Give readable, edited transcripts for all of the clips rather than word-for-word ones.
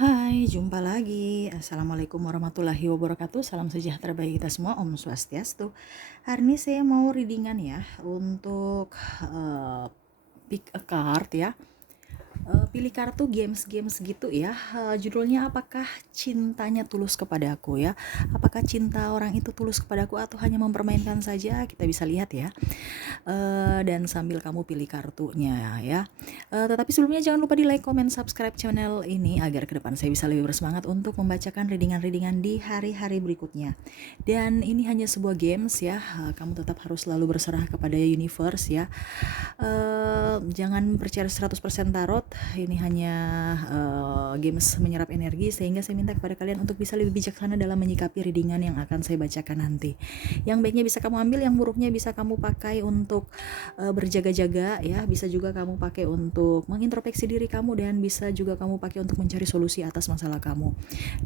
Hai, jumpa lagi. Assalamualaikum warahmatullahi wabarakatuh. Salam sejahtera bagi kita semua. Om Swastiastu. Hari ini saya mau readingan ya untuk pick a card ya. Pilih kartu games-games gitu ya. Judulnya apakah cintanya tulus kepadaku ya? Apakah cinta orang itu tulus kepadaku atau hanya mempermainkan saja? Kita bisa lihat ya. Dan sambil kamu pilih kartunya ya. Tetapi sebelumnya jangan lupa di like, comment, subscribe channel ini agar ke depan saya bisa lebih bersemangat untuk membacakan readingan-readingan di hari-hari berikutnya. Dan ini hanya sebuah games ya. Kamu tetap harus selalu berserah kepada universe ya. Jangan percaya 100% tarot. Ini hanya games menyerap energi, sehingga saya minta kepada kalian untuk bisa lebih bijaksana dalam menyikapi readingan yang akan saya bacakan nanti. Yang baiknya bisa kamu ambil, yang buruknya bisa kamu pakai untuk berjaga-jaga ya. Bisa juga kamu pakai untuk mengintrospeksi diri kamu, dan bisa juga kamu pakai untuk mencari solusi atas masalah kamu.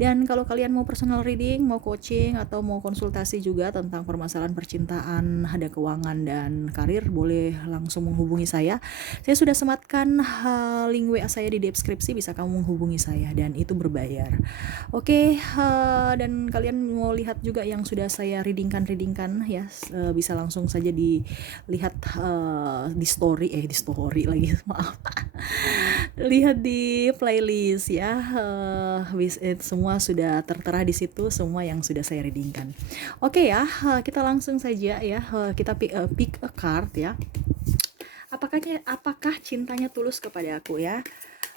Dan kalau kalian mau personal reading, mau coaching, atau mau konsultasi juga tentang permasalahan percintaan, ada keuangan dan karir, boleh langsung menghubungi saya. Saya sudah sematkan link WA saya di deskripsi, bisa kamu menghubungi saya dan itu berbayar. Oke, dan kalian mau lihat juga yang sudah saya readingkan ya, bisa langsung saja dilihat di story lagi, maaf. Lihat di playlist ya. Semua sudah tertera di situ, semua yang sudah saya readingkan. Oke ya, kita langsung saja ya. Kita pick a card ya. Apakah cintanya tulus kepada aku ya?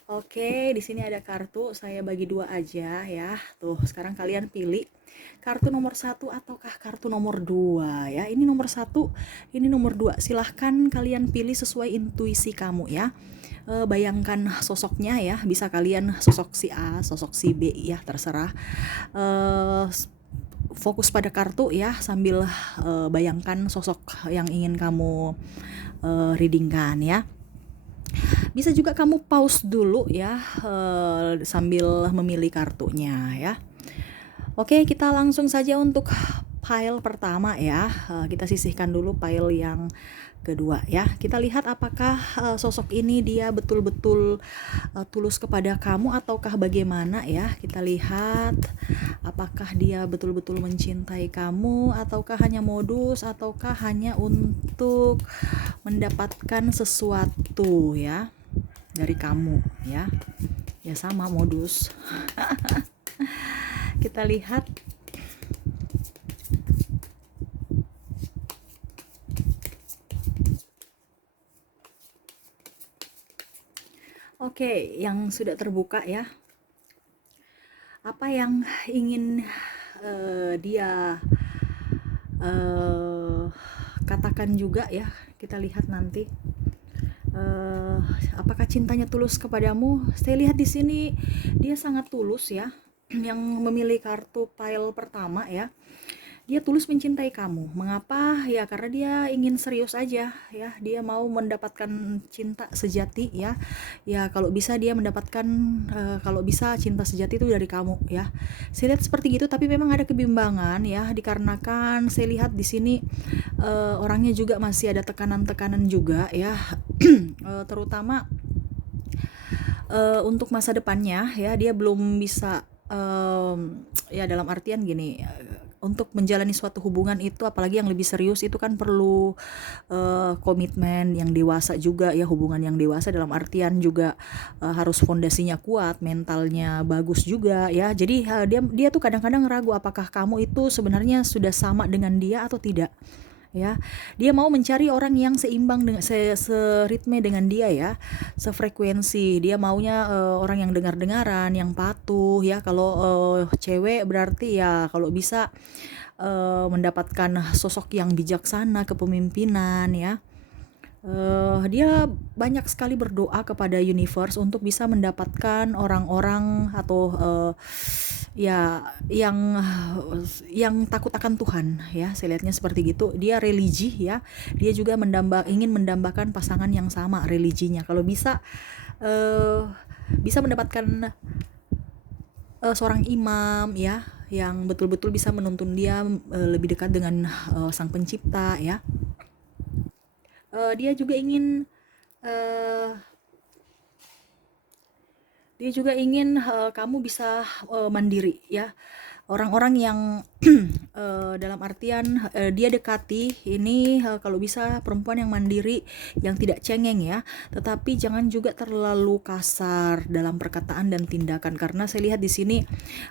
Oke, di sini ada kartu, saya bagi dua aja ya. Tuh, sekarang kalian pilih kartu nomor 1 ataukah kartu nomor 2 ya. Ini nomor 1, ini nomor 2. Silahkan kalian pilih sesuai intuisi kamu ya. Bayangkan sosoknya ya, bisa kalian sosok si A, sosok si B ya, terserah. Fokus pada kartu ya, sambil bayangkan sosok yang ingin kamu readingkan ya. Bisa juga kamu pause dulu ya, sambil memilih kartunya ya. Oke, kita langsung saja untuk pile pertama ya. Kita sisihkan dulu pile yang kedua ya. Kita lihat apakah sosok ini dia betul-betul tulus kepada kamu ataukah bagaimana ya. Kita lihat apakah dia betul-betul mencintai kamu ataukah hanya modus, ataukah hanya untuk mendapatkan sesuatu ya dari kamu ya. Ya sama, modus. Kita lihat. Oke, yang sudah terbuka ya. Apa yang ingin dia katakan juga ya. Kita lihat nanti. Apakah cintanya tulus kepadamu? Saya lihat di sini dia sangat tulus ya. Yang memilih kartu pile pertama ya, dia tulus mencintai kamu. Mengapa? Ya karena dia ingin serius aja ya. Dia mau mendapatkan cinta sejati ya. Ya kalau bisa dia mendapatkan kalau bisa cinta sejati itu dari kamu ya. Saya lihat seperti gitu, tapi memang ada kebimbangan ya, dikarenakan saya lihat di sini orangnya juga masih ada tekanan-tekanan juga ya. Terutama untuk masa depannya ya, dia belum bisa ya, dalam artian gini, untuk menjalani suatu hubungan itu, apalagi yang lebih serius, itu kan perlu komitmen yang dewasa juga ya. Hubungan yang dewasa dalam artian juga harus fondasinya kuat, mentalnya bagus juga ya. Jadi dia tuh kadang-kadang ragu apakah kamu itu sebenarnya sudah sama dengan dia atau tidak ya. Dia mau mencari orang yang seimbang dengan seritme dengan dia ya, sefrekuensi. Dia maunya orang yang dengar-dengaran, yang patuh ya. Kalau cewek berarti ya kalau bisa mendapatkan sosok yang bijaksana, kepemimpinan ya. Dia banyak sekali berdoa kepada universe untuk bisa mendapatkan orang-orang atau ya yang takut akan Tuhan ya. Saya lihatnya seperti gitu. Dia religi ya. Dia juga ingin mendambakan pasangan yang sama religinya. Kalau bisa bisa mendapatkan seorang imam ya, yang betul-betul bisa menuntun dia lebih dekat dengan Sang Pencipta ya. Dia juga ingin Dia juga ingin kamu bisa mandiri ya. Orang-orang yang dalam artian dia dekati ini kalau bisa perempuan yang mandiri, yang tidak cengeng ya, tetapi jangan juga terlalu kasar dalam perkataan dan tindakan, karena saya lihat di sini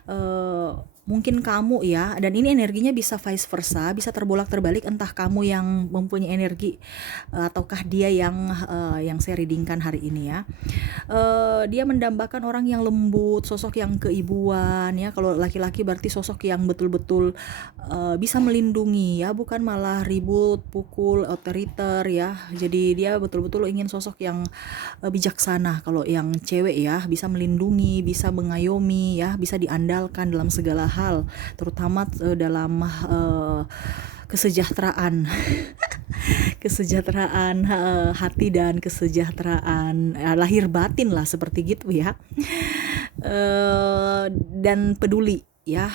eh, mungkin kamu ya, dan ini energinya bisa vice versa, bisa terbolak-terbalik, entah kamu yang mempunyai energi ataukah dia yang saya readingkan hari ini ya. Dia mendambakan orang yang lembut, sosok yang keibuan ya. Kalau laki-laki berarti sosok yang betul-betul bisa melindungi ya, bukan malah ribut, pukul, otoriter ya. Jadi dia betul-betul ingin sosok yang bijaksana. Kalau yang cewek ya, bisa melindungi, bisa mengayomi ya, bisa diandalkan dalam segala hal, terutama dalam kesejahteraan. Kesejahteraan hati dan kesejahteraan lahir batin lah, seperti gitu ya. Dan peduli ya,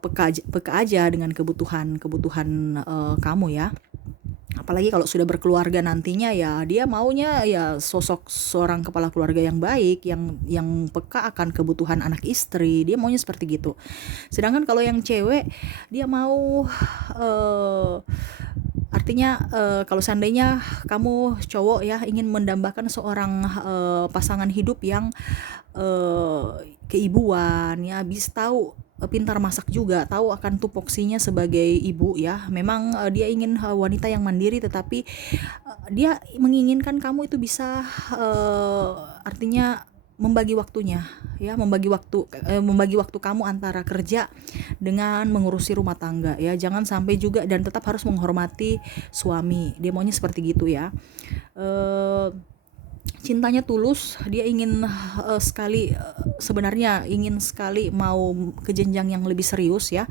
peka aja dengan kebutuhan kamu ya. Apalagi kalau sudah berkeluarga nantinya ya, dia maunya ya sosok seorang kepala keluarga yang baik, yang peka akan kebutuhan anak istri, dia maunya seperti gitu. Sedangkan kalau yang cewek, dia mau artinya kalau seandainya kamu cowok ya ingin mendambakan seorang pasangan hidup yang keibuan ya, bisa tahu pintar masak juga, tahu akan tupoksinya sebagai ibu ya. Memang dia ingin wanita yang mandiri, tetapi dia menginginkan kamu itu bisa artinya membagi waktunya ya, membagi waktu kamu antara kerja dengan mengurusi rumah tangga ya. Jangan sampai juga, dan tetap harus menghormati suami, dia maunya seperti gitu ya. Cintanya tulus, dia ingin sekali, sebenarnya ingin sekali mau ke jenjang yang lebih serius ya.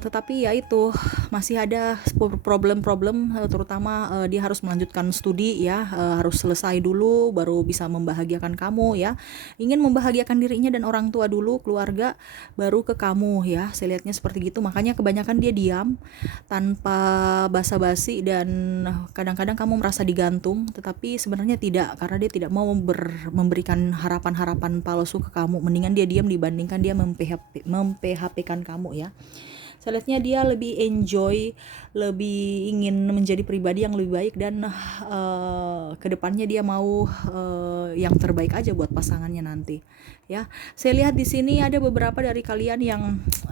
Tetapi ya itu masih ada problem-problem, terutama dia harus melanjutkan studi ya, harus selesai dulu baru bisa membahagiakan kamu ya. Ingin membahagiakan dirinya dan orang tua dulu, keluarga, baru ke kamu ya. Saya lihatnya seperti gitu. Makanya kebanyakan dia diam tanpa basa-basi, dan kadang-kadang kamu merasa digantung, tetapi sebenarnya tidak, karena dia tidak mau memberikan harapan-harapan palsu ke kamu. Mendingan dia diam dibandingkan dia mem-PHP-kan kamu ya. Saya lihatnya dia lebih enjoy, lebih ingin menjadi pribadi yang lebih baik, dan kedepannya dia mau yang terbaik aja buat pasangannya nanti ya. Saya lihat di sini ada beberapa dari kalian yang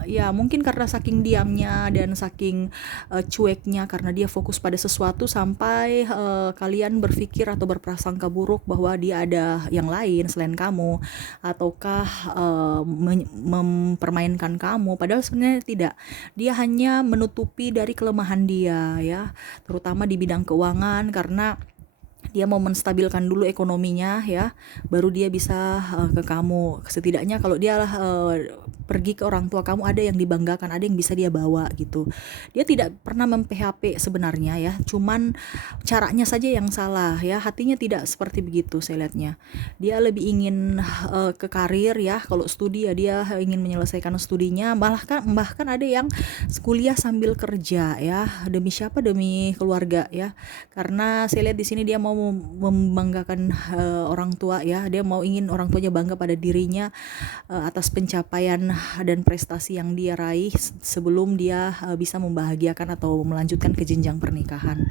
ya mungkin karena saking diamnya dan saking cueknya, karena dia fokus pada sesuatu sampai kalian berpikir atau berprasangka buruk bahwa dia ada yang lain selain kamu, ataukah mempermainkan kamu, padahal sebenarnya tidak. Dia hanya menutupi dari kelemahan dia ya, terutama di bidang keuangan, karena dia mau menstabilkan dulu ekonominya ya, baru dia bisa ke kamu. Setidaknya kalau dia pergi ke orang tua kamu, ada yang dibanggakan, ada yang bisa dia bawa gitu. Dia tidak pernah mem-PHP sebenarnya ya, cuman caranya saja yang salah ya. Hatinya tidak seperti begitu saya lihatnya. Dia lebih ingin ke karir ya. Kalau studi ya dia ingin menyelesaikan studinya, bahkan ada yang kuliah sambil kerja ya. Demi siapa? Demi keluarga ya. Karena saya lihat di sini dia mau membanggakan orang tua ya. Dia mau ingin orang tuanya bangga pada dirinya atas pencapaian dan prestasi yang dia raih sebelum dia bisa membahagiakan atau melanjutkan ke jenjang pernikahan.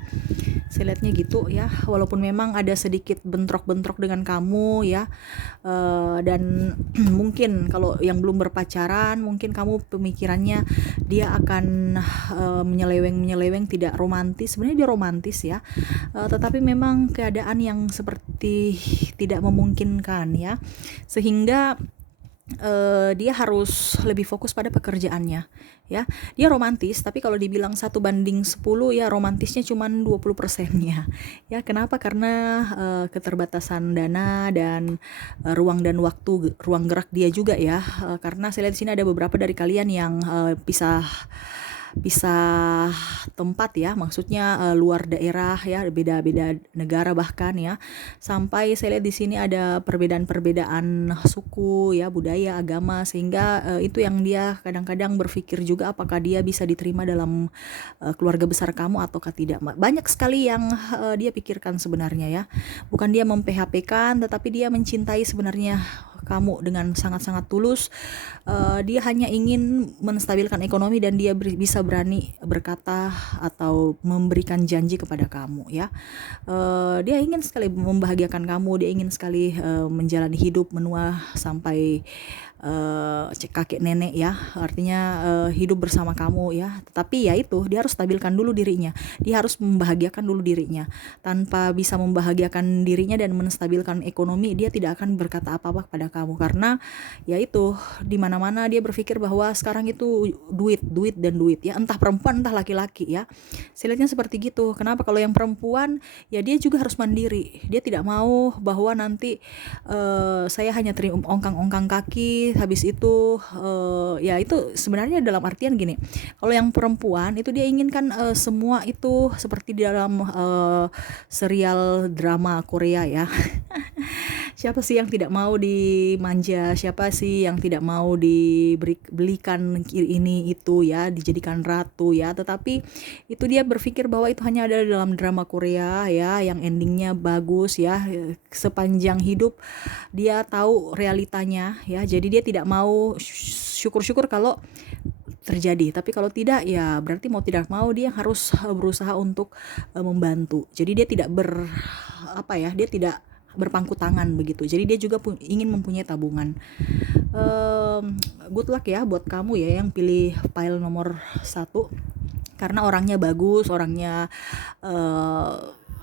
Saya lihatnya gitu ya, walaupun memang ada sedikit bentrok-bentrok dengan kamu ya, dan mungkin kalau yang belum berpacaran, mungkin kamu pemikirannya dia akan menyeleweng, tidak romantis. Sebenarnya dia romantis ya, tetapi memang keadaan yang seperti tidak memungkinkan ya, sehingga dia harus lebih fokus pada pekerjaannya ya. Dia romantis, tapi kalau dibilang 1:10 ya, romantisnya cuma 20%-nya ya. Kenapa? Karena keterbatasan dana dan ruang dan waktu, ruang gerak dia juga ya. Karena saya lihat di sini ada beberapa dari kalian yang pisah pisah tempat ya, maksudnya luar daerah ya, beda-beda negara bahkan ya. Sampai saya lihat di sini ada perbedaan-perbedaan suku ya, budaya, agama, sehingga itu yang dia kadang-kadang berpikir juga apakah dia bisa diterima dalam keluarga besar kamu ataukah tidak. Banyak sekali yang dia pikirkan sebenarnya ya. Bukan dia mem-PHP-kan, tetapi dia mencintai sebenarnya kamu dengan sangat-sangat tulus. Dia hanya ingin menstabilkan ekonomi dan dia bisa berani berkata atau memberikan janji kepada kamu ya. Dia ingin sekali membahagiakan kamu, dia ingin sekali menjalani hidup menua sampai kakek nenek ya, artinya hidup bersama kamu ya. Tetapi ya itu, dia harus stabilkan dulu dirinya, dia harus membahagiakan dulu dirinya. Tanpa bisa membahagiakan dirinya dan menstabilkan ekonomi, dia tidak akan berkata apa-apa kepada kamu, karena ya itu, di mana-mana dia berpikir bahwa sekarang itu duit, duit dan duit ya, entah perempuan entah laki-laki ya. Saya lihatnya seperti gitu. Kenapa? Kalau yang perempuan ya dia juga harus mandiri, dia tidak mau bahwa nanti saya hanya terima ongkang-ongkang kaki, habis itu ya itu sebenarnya dalam artian gini, kalau yang perempuan itu dia inginkan semua itu seperti di dalam serial drama Korea ya. Siapa sih yang tidak mau dimanja? Siapa sih yang tidak mau dibelikan ini itu ya, dijadikan ratu ya? Tetapi itu dia berpikir bahwa itu hanya ada dalam drama Korea ya, yang endingnya bagus ya. Sepanjang hidup dia tahu realitanya ya. Jadi dia tidak mau, syukur-syukur kalau terjadi, tapi kalau tidak ya berarti mau tidak mau dia harus berusaha untuk membantu. Jadi dia tidak dia tidak berpangku tangan begitu. Jadi dia juga ingin mempunyai tabungan. Good luck ya buat kamu ya yang pilih pile nomor 1, karena orangnya bagus, orangnya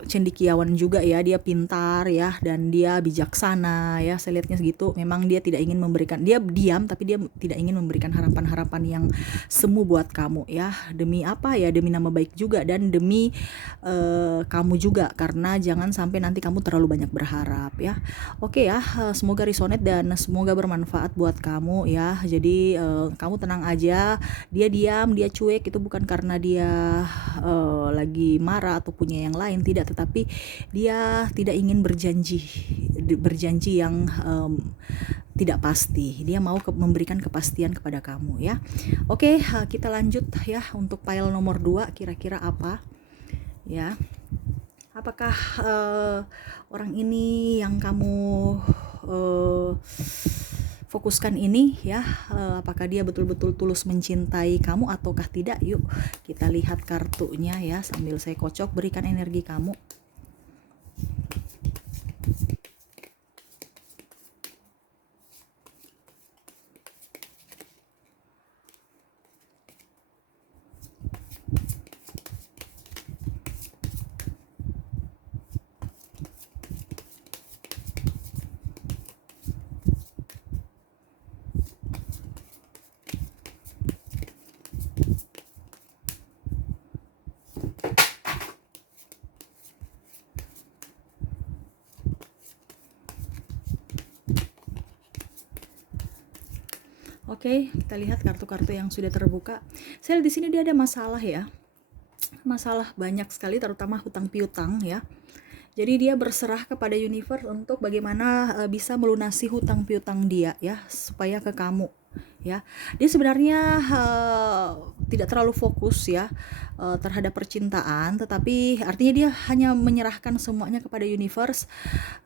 cendekiawan juga ya, dia pintar ya, dan dia bijaksana ya, saya lihatnya segitu. Memang dia tidak ingin memberikan, dia diam tapi dia tidak ingin memberikan harapan-harapan yang semu buat kamu ya. Demi apa ya? Demi nama baik juga, dan demi kamu juga, karena jangan sampai nanti kamu terlalu banyak berharap ya. Oke ya, semoga resonate dan semoga bermanfaat buat kamu ya. Jadi kamu tenang aja, dia diam, dia cuek, itu bukan karena dia lagi marah atau punya yang lain, tidak, tetapi dia tidak ingin berjanji yang tidak pasti. Dia mau memberikan kepastian kepada kamu ya. Oke, kita lanjut ya untuk pile nomor 2, kira-kira apa ya? Apakah orang ini yang kamu fokuskan ini ya, apakah dia betul-betul tulus mencintai kamu ataukah tidak? Yuk kita lihat kartunya ya, sambil saya kocok, berikan energi kamu. Oke, kita lihat kartu-kartu yang sudah terbuka. Saya lihat di sini dia ada masalah ya. Masalah banyak sekali, terutama hutang piutang ya. Jadi dia berserah kepada universe untuk bagaimana bisa melunasi hutang piutang dia ya, supaya ke kamu ya. Dia sebenarnya tidak terlalu fokus ya terhadap percintaan, tetapi artinya dia hanya menyerahkan semuanya kepada universe.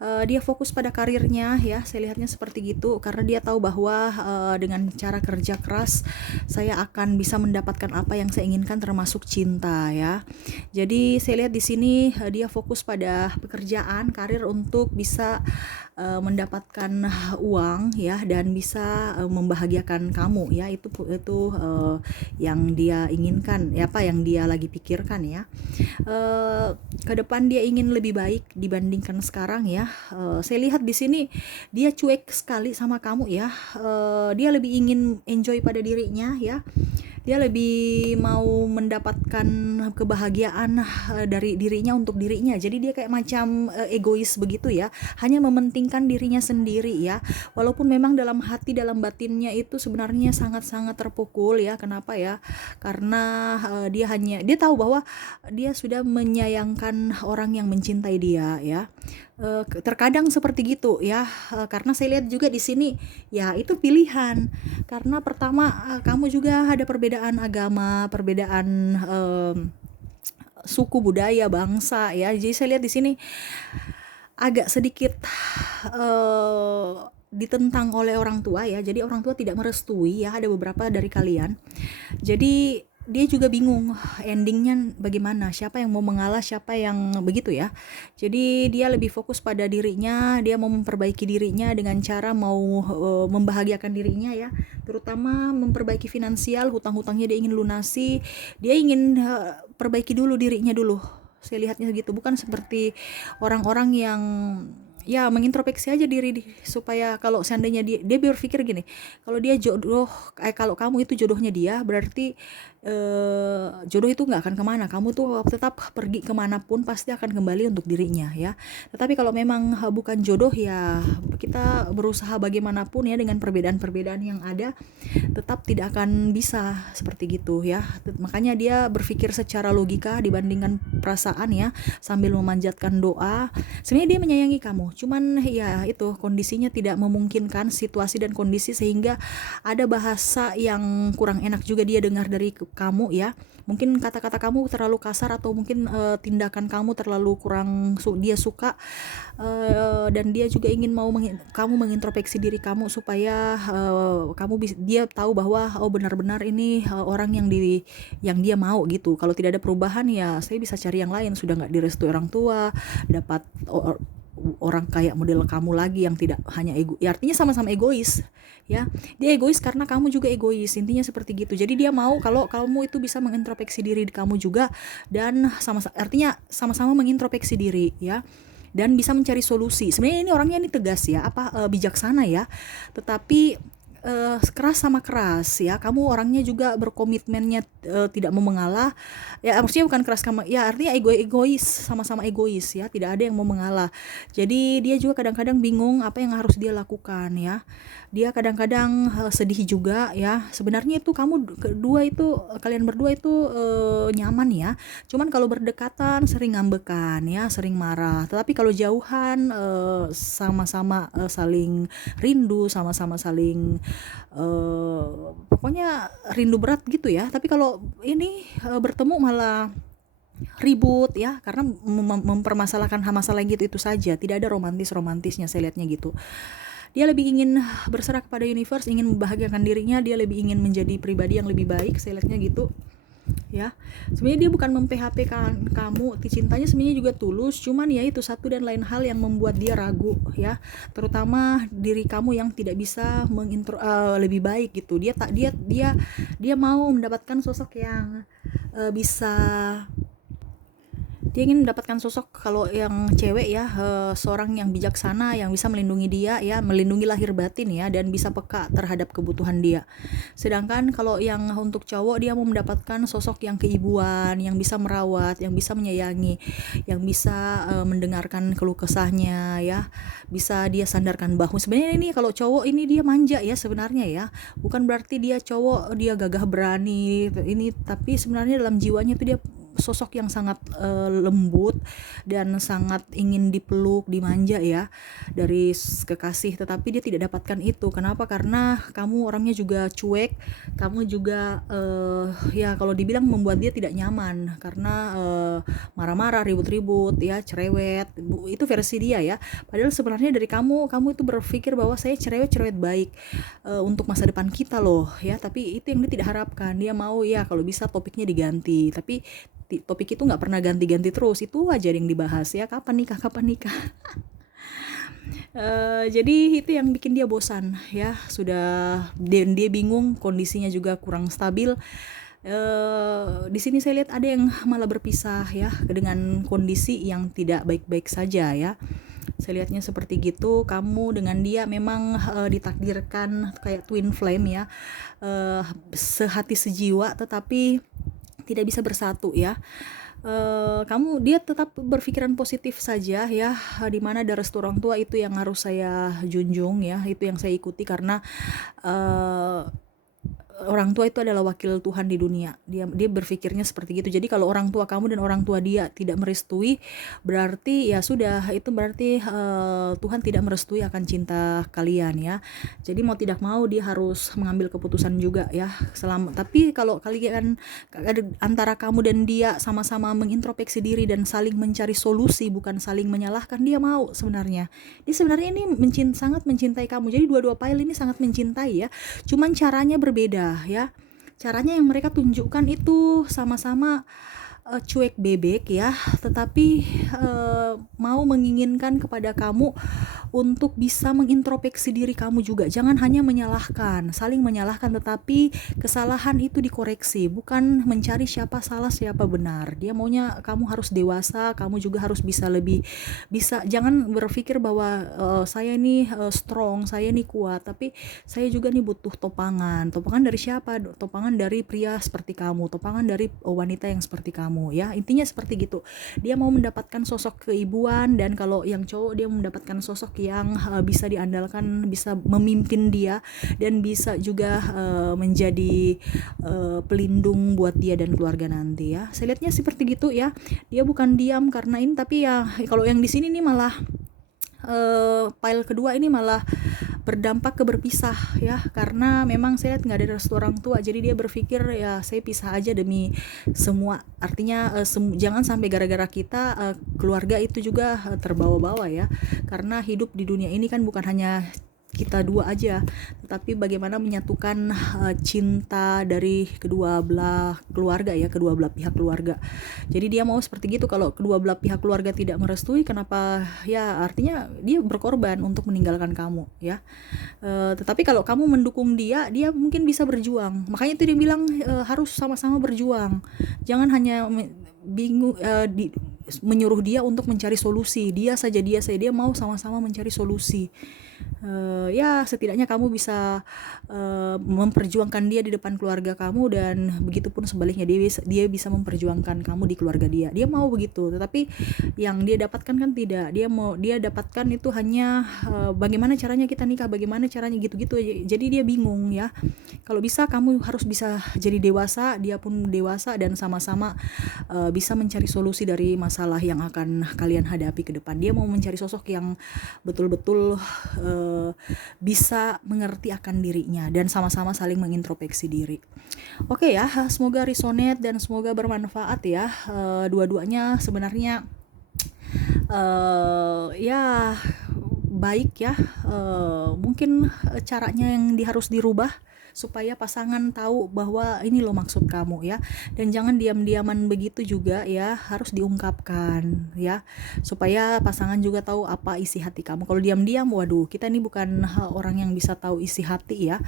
Dia fokus pada karirnya ya, saya lihatnya seperti gitu, karena dia tahu bahwa dengan cara kerja keras saya akan bisa mendapatkan apa yang saya inginkan, termasuk cinta ya. Jadi saya lihat di sini dia fokus pada pekerjaan, karir, untuk bisa mendapatkan uang ya, dan bisa membahagiakan kamu ya. Itu yang dia inginkan ya, apa yang dia lagi pikirkan ya. Ke depan dia ingin lebih baik dibandingkan sekarang ya. Saya lihat di sini dia cuek sekali sama kamu ya. Dia lebih ingin enjoy pada dirinya ya. Dia lebih mau mendapatkan kebahagiaan dari dirinya untuk dirinya. Jadi dia kayak macam egois begitu ya, hanya mementingkan dirinya sendiri ya. Walaupun memang dalam hati, dalam batinnya itu sebenarnya sangat-sangat terpukul ya. Kenapa ya? Karena dia tahu bahwa dia sudah menyayangkan orang yang mencintai dia ya. Terkadang seperti gitu ya. Karena saya lihat juga di sini ya, itu pilihan. Karena pertama, kamu juga ada perbedaan agama, perbedaan suku, budaya, bangsa ya. Jadi saya lihat di sini agak sedikit eh, ditentang oleh orang tua ya. Jadi orang tua tidak merestui ya, ada beberapa dari kalian. Jadi dia juga bingung endingnya bagaimana, siapa yang mau mengalah, siapa yang begitu ya. Jadi dia lebih fokus pada dirinya, dia mau memperbaiki dirinya dengan cara mau membahagiakan dirinya ya, terutama memperbaiki finansial, hutang-hutangnya dia ingin lunasi, dia ingin perbaiki dulu dirinya dulu. Saya lihatnya gitu, bukan seperti orang-orang yang ya mengintrospeksi aja supaya kalau seandainya dia berpikir gini, kalau dia jodoh, kalau kamu itu jodohnya dia, berarti jodoh itu nggak akan kemana, kamu tuh tetap pergi kemanapun pasti akan kembali untuk dirinya ya. Tetapi kalau memang bukan jodoh ya, kita berusaha bagaimanapun ya, dengan perbedaan-perbedaan yang ada tetap tidak akan bisa seperti gitu ya. Makanya dia berpikir secara logika dibandingkan perasaan ya, sambil memanjatkan doa. Sebenarnya dia menyayangi kamu, cuman ya itu kondisinya tidak memungkinkan, situasi dan kondisi, sehingga ada bahasa yang kurang enak juga dia dengar dari kamu ya. Mungkin kata-kata kamu terlalu kasar, atau mungkin tindakan kamu terlalu kurang dia suka, dan dia juga ingin kamu mengintrospeksi diri kamu supaya dia tahu bahwa oh benar-benar ini orang yang dia mau gitu. Kalau tidak ada perubahan ya saya bisa cari yang lain, sudah nggak direstui orang tua, dapat orang kayak model kamu lagi yang tidak hanya ya artinya sama-sama egois ya. Dia egois karena kamu juga egois, intinya seperti gitu. Jadi dia mau kalau kamu itu bisa mengintrospeksi diri kamu juga, dan artinya sama-sama mengintrospeksi diri ya, dan bisa mencari solusi. Sebenarnya ini orangnya ini tegas ya, bijaksana ya, tetapi keras sama keras ya. Kamu orangnya juga berkomitmennya, tidak mau mengalah ya, maksudnya bukan keras sama ya, artinya egois, sama-sama egois ya, tidak ada yang mau mengalah. Jadi dia juga kadang-kadang bingung apa yang harus dia lakukan ya. Dia kadang-kadang sedih juga ya. Sebenarnya itu kalian berdua itu nyaman ya, cuman kalau berdekatan sering ngambekan ya, sering marah. Tetapi kalau jauhan sama-sama saling rindu, sama-sama saling pokoknya rindu berat gitu ya. Tapi kalau ini bertemu malah ribut ya, karena mempermasalahkan masalah gitu itu saja, tidak ada romantisnya saya lihatnya gitu. Dia lebih ingin berserah kepada universe, ingin membahagiakan dirinya, dia lebih ingin menjadi pribadi yang lebih baik, saya lihatnya gitu ya. Sebenarnya dia bukan mem-PHP kamu, cintanya sebenarnya juga tulus, cuman ya itu satu dan lain hal yang membuat dia ragu ya, terutama diri kamu yang tidak bisa lebih baik gitu. Dia mau mendapatkan sosok yang bisa, dia ingin mendapatkan sosok kalau yang cewek ya, seorang yang bijaksana yang bisa melindungi dia ya, melindungi lahir batin ya, dan bisa peka terhadap kebutuhan dia. Sedangkan kalau yang untuk cowok, dia mau mendapatkan sosok yang keibuan, yang bisa merawat, yang bisa menyayangi, yang bisa mendengarkan keluh kesahnya ya, bisa dia sandarkan bahu. Sebenarnya ini kalau cowok ini dia manja ya sebenarnya ya, bukan berarti dia cowok dia gagah berani ini, tapi sebenarnya dalam jiwanya itu dia sosok yang sangat lembut dan sangat ingin dipeluk, dimanja ya dari kekasih. Tetapi dia tidak dapatkan itu. Kenapa? Karena kamu orangnya juga cuek, kamu juga ya kalau dibilang membuat dia tidak nyaman, karena marah-marah, ribut-ribut ya, cerewet. Itu versi dia ya. Padahal sebenarnya dari kamu itu berpikir bahwa saya cerewet baik untuk masa depan kita loh ya. Tapi itu yang dia tidak harapkan. Dia mau ya kalau bisa topiknya diganti, tapi topik itu nggak pernah ganti-ganti terus, itu aja yang dibahas ya, kapan nikah. Jadi itu yang bikin dia bosan ya, dan dia bingung, kondisinya juga kurang stabil. Di sini saya lihat ada yang malah berpisah ya, dengan kondisi yang tidak baik-baik saja ya. Saya lihatnya seperti gitu. Kamu dengan dia memang ditakdirkan kayak twin flame ya, eh, sehati sejiwa, tetapi tidak bisa bersatu ya. Kamu dia tetap berpikiran positif saja ya, di mana ada restu orang tua itu yang harus saya junjung ya, itu yang saya ikuti karena eh, orang tua itu adalah wakil Tuhan di dunia. Dia berpikirnya seperti gitu. Jadi kalau orang tua kamu dan orang tua dia tidak merestui, berarti ya sudah, itu berarti Tuhan tidak merestui akan cinta kalian ya. Jadi mau tidak mau dia harus mengambil keputusan juga ya. Tapi kalau kalian antara kamu dan dia sama-sama mengintrospeksi diri dan saling mencari solusi, bukan saling menyalahkan, dia mau sebenarnya. Dia sebenarnya ini sangat mencintai kamu. Jadi dua-dua pile ini sangat mencintai ya. Cuman caranya berbeda ya. Caranya yang mereka tunjukkan itu sama-sama cuek bebek ya, tetapi mau menginginkan kepada kamu untuk bisa mengintrospeksi diri kamu juga. Jangan hanya menyalahkan, saling menyalahkan, tetapi kesalahan itu dikoreksi, bukan mencari siapa salah siapa benar. Dia maunya kamu harus dewasa, kamu juga harus bisa lebih bisa, jangan berpikir bahwa saya ini strong, saya ini kuat, tapi saya juga nih butuh topangan. Topangan dari siapa? Topangan dari pria seperti kamu, topangan dari wanita yang seperti kamu ya. Intinya seperti gitu. Dia mau mendapatkan sosok keibuan, dan kalau yang cowok dia mendapatkan sosok yang bisa diandalkan, bisa memimpin dia, dan bisa juga menjadi pelindung buat dia dan keluarga nanti ya. Saya lihatnya seperti gitu ya. Dia bukan diam karena ini, tapi ya kalau yang di sini nih malah file kedua ini malah berdampak ke berpisah ya, karena memang saya lihat nggak ada restu orang tua, jadi dia berpikir ya saya pisah aja demi semua. Artinya jangan sampai gara-gara kita keluarga itu juga terbawa-bawa ya, karena hidup di dunia ini kan bukan hanya kita dua aja, tetapi bagaimana menyatukan cinta dari kedua belah keluarga ya, kedua belah pihak keluarga. Jadi dia mau seperti gitu. Kalau kedua belah pihak keluarga tidak merestui, kenapa ya, artinya dia berkorban untuk meninggalkan kamu ya. Tetapi kalau kamu mendukung dia, dia mungkin bisa berjuang. Makanya itu dia bilang harus sama-sama berjuang. Jangan hanya bingung menyuruh dia untuk mencari solusi. Dia saja dia mau sama-sama mencari solusi. Ya setidaknya kamu bisa memperjuangkan dia di depan keluarga kamu, dan begitupun sebaliknya dia bisa memperjuangkan kamu di keluarga dia. Dia mau begitu, tetapi yang dia dapatkan kan tidak. Dia dapatkan itu hanya bagaimana caranya kita nikah, bagaimana caranya gitu-gitu aja. Jadi dia bingung ya. Kalau bisa kamu harus bisa jadi dewasa, dia pun dewasa, dan sama-sama bisa mencari solusi dari masalah yang akan kalian hadapi ke depan. Dia mau mencari sosok yang betul-betul bisa mengerti akan dirinya, dan sama-sama saling mengintrospeksi diri. Oke ya, semoga resonate dan semoga bermanfaat ya. Dua-duanya sebenarnya ya baik ya. Mungkin caranya yang harus dirubah supaya pasangan tahu bahwa ini loh maksud kamu ya, dan jangan diam-diaman begitu juga ya, harus diungkapkan ya, supaya pasangan juga tahu apa isi hati kamu. Kalau diam-diam, waduh, kita ini bukan orang yang bisa tahu isi hati ya.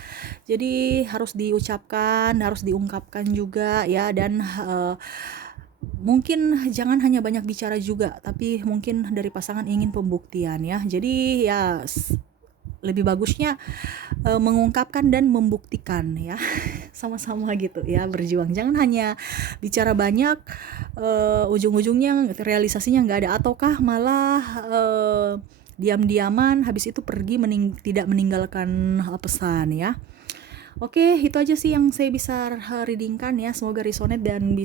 Jadi harus diucapkan, harus diungkapkan juga ya, dan mungkin jangan hanya banyak bicara juga, tapi mungkin dari pasangan ingin pembuktian ya. Jadi ya lebih bagusnya mengungkapkan dan membuktikan ya. Sama-sama gitu ya, berjuang. Jangan hanya bicara banyak, ujung-ujungnya realisasinya nggak ada, ataukah malah diam-diaman habis itu pergi tidak meninggalkan pesan ya. Oke, itu aja sih yang saya bisa readingkan ya. Semoga resonate dan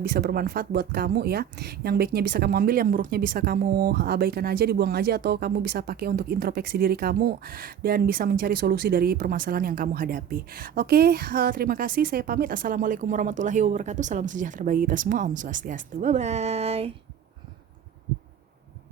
bisa bermanfaat buat kamu ya. Yang baiknya bisa kamu ambil, yang buruknya bisa kamu abaikan aja, dibuang aja, atau kamu bisa pakai untuk introspeksi diri kamu dan bisa mencari solusi dari permasalahan yang kamu hadapi. Oke, terima kasih. Saya pamit. Assalamualaikum warahmatullahi wabarakatuh. Salam sejahtera bagi kita semua. Om Swastiastu. Bye bye.